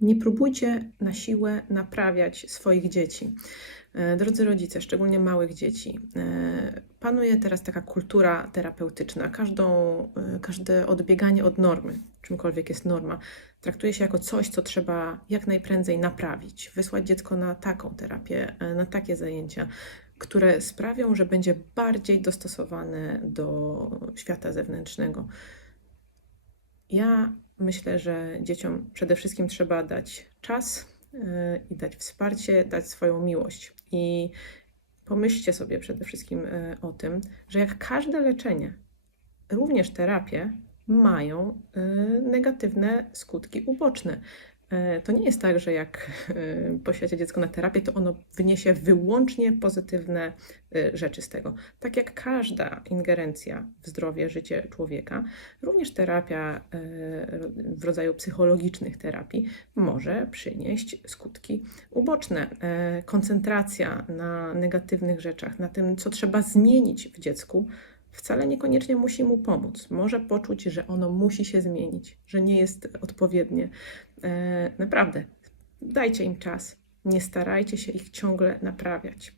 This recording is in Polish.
Nie próbujcie na siłę naprawiać swoich dzieci. E, Drodzy rodzice, szczególnie małych dzieci, e, panuje teraz taka kultura terapeutyczna. Każdą, e, każde odbieganie od normy, czymkolwiek jest norma, traktuje się jako coś, co trzeba jak najprędzej naprawić, wysłać dziecko na taką terapię, na takie zajęcia, które sprawią, że będzie bardziej dostosowane do świata zewnętrznego. Ja myślę, że dzieciom przede wszystkim trzeba dać czas yy, i dać wsparcie, dać swoją miłość. I pomyślcie sobie przede wszystkim yy, o tym, że jak każde leczenie, również terapie mają yy, negatywne skutki uboczne. Yy, To nie jest tak, że jak yy, poświęcia dziecko na terapię, to ono wyniesie wyłącznie pozytywne yy, rzeczy z tego. Tak jak każda ingerencja w zdrowie, życie człowieka, również terapia w rodzaju psychologicznych terapii może przynieść skutki uboczne. Koncentracja na negatywnych rzeczach, na tym, co trzeba zmienić w dziecku, wcale niekoniecznie musi mu pomóc. Może poczuć, że ono musi się zmienić, że nie jest odpowiednie. E, Naprawdę, dajcie im czas. Nie starajcie się ich ciągle naprawiać.